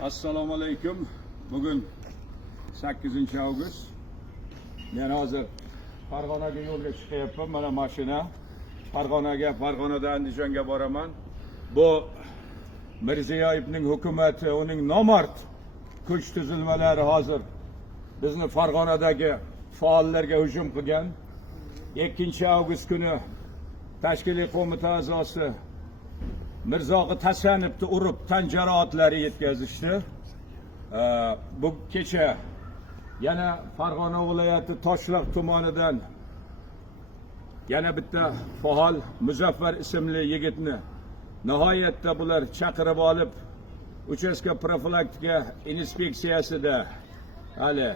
Assalomu alaykum. Bugun 8-avgust. Men hozir Farg'onaga yo'lga chiqyapman. Mana mashina. Farg'onadan Andijonga boraman. Bu Mirziyoyevning hukumati, uning nomard kuch tuzilmalari hozir bizni Farg'onadagi faollarga hujum qilgan. 2-avgust kuni tashkiliy qo'mita a'zosi Mirzoga Tashanibni urib tan jarohatlari yetkazishdi. Bu kecha yana Farg'ona viloyati Toshloq tumanidan yana bitta faol Muzaffar ismli yigitni nihoyatda bular chaqirib olib uchastka profilaktika inspeksiyasida hali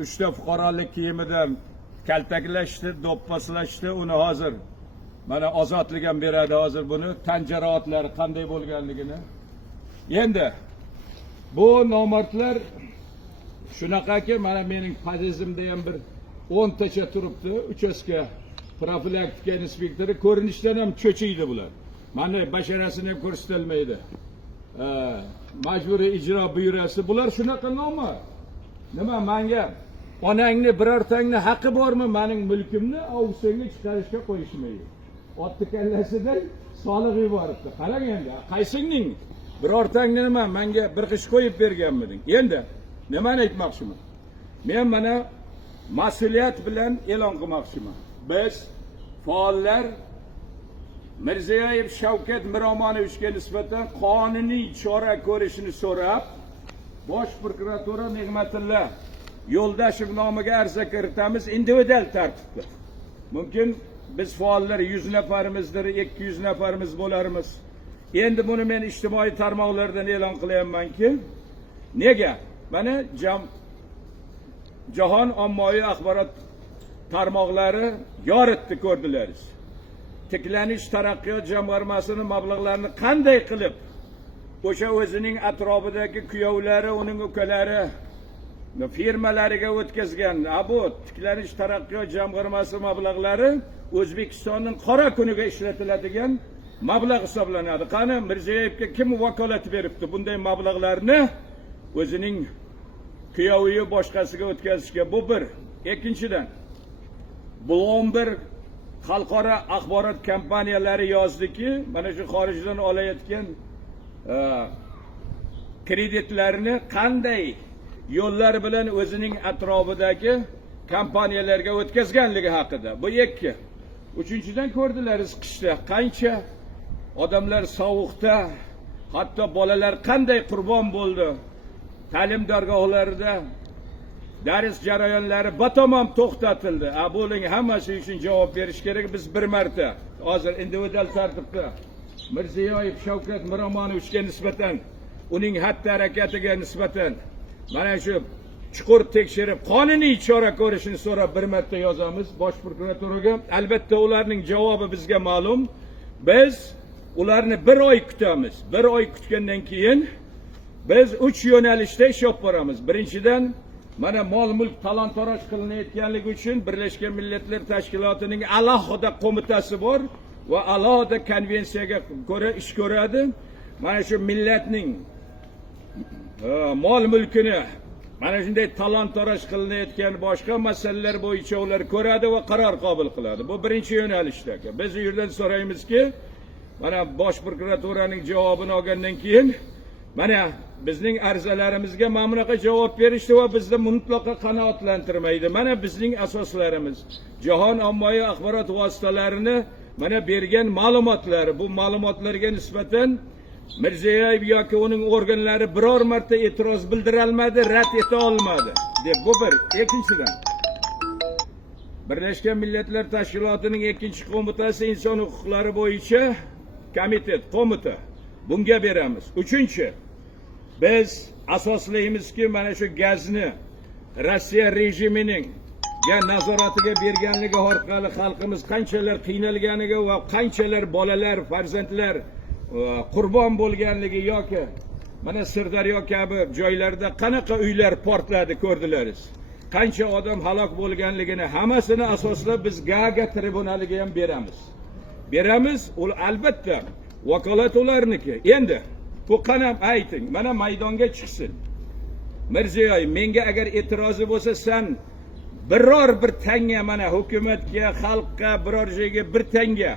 3 ta fuqarolik kiyimidan kaltaklashdi, do'pposlashdi. Uni hozir mana ozodlik ham beradi hozir buni tan jarohatlari qanday bo'lganligini. Endi bu nomardlar shunaqaki, mana mening pod'ezdimda ham bir 10 tacha turibdi. Uchastka profilaktika inspektori, ko'rinishdan ham cho'chiydi bular. Mana basharasini ham ko'rsatilmaydi. Majburiy ijro byurosi bular shunaqa nomard. Nima menga onangni birortangni haqqi bormi mening mulkimni auksionga chiqarishga qo'yishmaydi. Otni kallasidan soliq yuboribdi. Qarang endi, qaysingning birortangni nima menga bir qish qo'yib berganmiding? Endi nimani aytmoqchiman? Men mana mas'uliyat bilan e'lon qilmoqchiman. Biz faollar Mirziyoyev Shavkat Miromonovichga nisbatan qonuniy chora ko'rishni so'rab, Bosh prokuratura Ne'matilla Yo'ldashev nomiga ariza kiritamiz individual tartibda. Mumkin biz faollar 100 nafarimizdir, 200 nafarimiz bo'larmiz. Endi buni men ijtimoiy tarmoqlardan e'lon qilyapmanki, nega? Mana jahon ommaviy axborot tarmoqlari yoritdi, ko'rdilaringiz. Tiklanish taraqqiyot jamg'armasining mablag'larini qanday qilib o'sha o'zining atrofidagi kuyovlari, uning ukalari firmalariga o'tkazgan. Bu tiklanish taraqqiyot jamg'armasi mablag'lari O'zbekistonning qora kuniga ishlatiladigan mablag' hisoblanadi. Qani Mirziyoyevga kim vakolat beribdi bunday mablag'larni o'zining kuyoviga boshqasiga o'tkazishga? Bu bir. Ikkinchidan, Bloomberg xalqaro axborot kompaniyalari yozdiki, mana shu xorijdan olayotgan kreditlarni qanday yo'llar bilan o'zining atrofidagi kompaniyalarga o'tkazganligi haqida. Bu ikki. Uchinchidan, ko'rdilaringiz qishda qancha odamlar sovuqda, hatto bolalar qanday qurbon bo'ldi. Ta'lim dargohlarida dars jarayonlari batamom to'xtatildi. Buning hammasi uchun javob berish kerak. Biz bir marta hozir individual tartibda Mirziyoyev Shavkat Miromonovichga nisbatan, uning xatti-harakatiga nisbatan mana shu chuqur tekshirib qonuniy chora ko'rishini so'rab bir marta yozamiz Bosh prokuraturaga. Albatta ularning javobi bizga ma'lum. Biz ularni bir oy kutamiz. Bir oy kutgandan keyin biz 3 yo'nalishda ish olib boramiz. Birinchidan, mana mol-mulk talon-toroj qilinayotganligi uchun Birlashgan Millatlar Tashkilotining alohida qo'mitasi bor va alohida konvensiyaga ko'ra ish ko'radi. Mana shu millatning mol-mulkini mana shunday talon-toroj qilinayotgan boshqa masalalar bo'yicha ular ko'radi va qaror qabul qiladi. Bu birinchi yo'nalishdagi. Biz u yerdan so'raymizki, mana Bosh prokuraturaning javobini olgandan keyin mana bizning arizalarimizga mana bunaqa javob berishdi va bizni mutlaqo qanoatlantirmaydi. Mana bizning asoslarimiz jahon ommaviy axborot vositalarini mana bergan ma'lumotlari. Bu ma'lumotlarga nisbatan Mirziyoyev yoki uning organlari biror marta e'tiroz bildirolmadi, rad eta olmadi deb. Bu bir. Ikkinchidan, Birlashgan Millatlar Tashkilotining 2-qo'mitasi inson huquqlari bo'yicha qo'mita. Bunga beramiz. Uchinchi, biz asoslaymizki, mana shu gazni Rossiya rejimining nazoratiga berganligi orqali xalqimiz qanchalar qiynalganiga va qanchalar bolalar, farzandlar qurbon bo'lganligi yoki mana Sirdaryo kabi joylarda qanaqa uylar portladi ko'rdilaringiz. Qancha odam halok bo'lganligini hammasini asoslab biz Gaaga tribunaliga ham beramiz. Albatta vakolat ularniki. Endi bu qanam ayting, mana maydonga chiqsin. Mirziyoyev, menga agar e'tirozi bo'lsa, sen biror bir tanga mana hukumatga, xalqqa, biror joyga bir tanga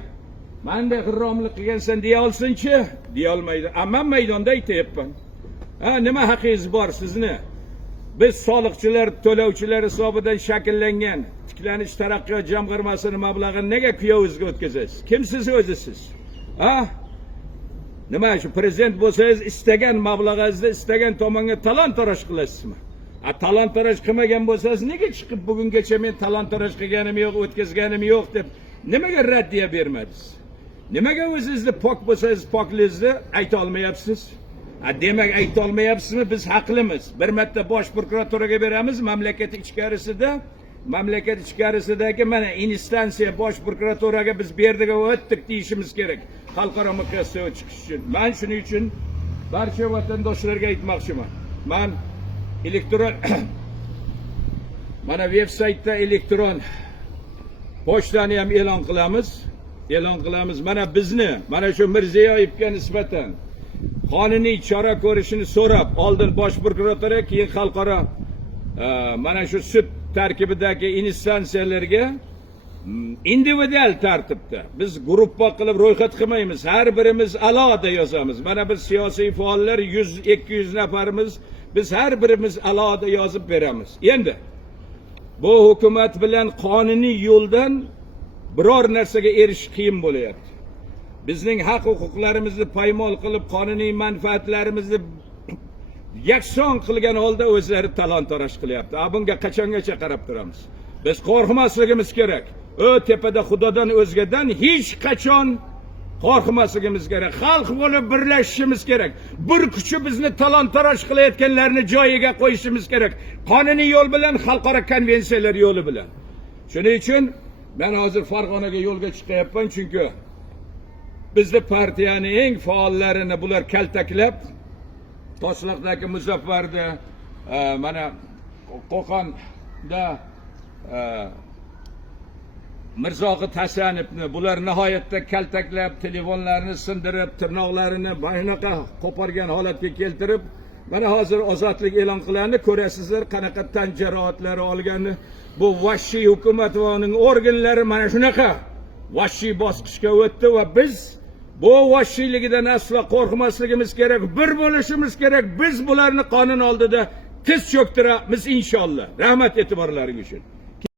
manda g'irromlik qilgansan deya olsin-chi? Deya olmaydi. Amma maydonda aytayapman. Nima haqingiz bor sizni? Biz soliqchilar, to'lovchilar hisobidan shakllangan tiklanish taraqqiyot jamg'armasining mablag'ini nega kuyovingizga o'tkazasiz? Kimsiz o'zisiz? Nima shu prezident bo'lsangiz istagan mablag'ingizni istagan tomonga talon-taroj qilasizmi? Talon-taroj qilmagan bo'lsangiz nega chiqib bugungacha men talon-taroj qilganim yo'q, o'tkazganim yo'q deb nimaga raddiya bermadingiz? Nimaga o'zingizni pok bo'lsangiz pokligingizni ayta olmayapsiz? Demak ayta olmayapsizmi? Biz haqlimiz. Bir marta bosh prokuraturaga beramiz, mamlakat ichkarisidagi mana instansiya bosh prokuraturaga biz berdik va o'tdik deyishimiz kerak. Xalqaro miqyosda chiqish uchun. Men shuning uchun barcha vatandoshlarga aytmoqchiman. Men elektron mana veb-saytda elektron pochtani ham e'lon qilamiz. Mana bizni, mana shu Mirziyoyevga nisbatan qonuniy chora ko'rishini so'rab, oldin bosh prokuratura, keyin xalqaro mana shu sud tarkibidagi instansiyalarga individual tartibda biz gruppa qilib ro'yxat qilmaymiz. Har birimiz alohida yozamiz. Mana biz siyosiy faollar 100-200 nafarimiz, biz har birimiz alohida yozib beramiz. Endi bu hukumat bilan qonuniy yo'ldan biror narsaga erishish qiyin bo'layapti. Bizning haq-huquqlarimizni paymol qilib, qonuniy manfaatlarimizni yakson qilgan holda o'zlari talon-taroj qilyapti. Bunga qachongacha qarab turamiz? Biz qo'rqmasligimiz kerak. Tepada Xudodan o'zgadan hech qachon qo'rqmasligimiz kerak. Xalq bo'lib birlashishimiz kerak. Bir kuchi bizni talon-taroj qilayotganlarni joyiga qo'yishimiz kerak. Qonuniy yo'l bilan, xalqaro konvensiyalar yo'li bilan. Shuning uchun men hozir Farg'onaga yo'lga chiqyapman, chunki bizning partiyaning eng faollarini bular kaltaklab, Toshloqdagi Muzaffarda, mana Qo'qonda Mirzoqi Tasanovni bular nihoyatda kaltaklab, telefonlarini sindirib, tirnoqlarini baynaqa qo'porgan holatga keltirib, mana hozir ozodlik e'lon qilganini ko'rasizlar, qanaqa tan jarohatlari olganini. Bu vahshiy hukumat va uning organlari mana shunaqa vahshiy bosqichga o'tdi va biz bu vahshiyligidan aslo qo'rqmasligimiz kerak, bir bo'lishimiz kerak. Biz bularni qonun oldida tiz cho'ktiramiz inshaalloh. Rahmat e'tiborlaringiz uchun.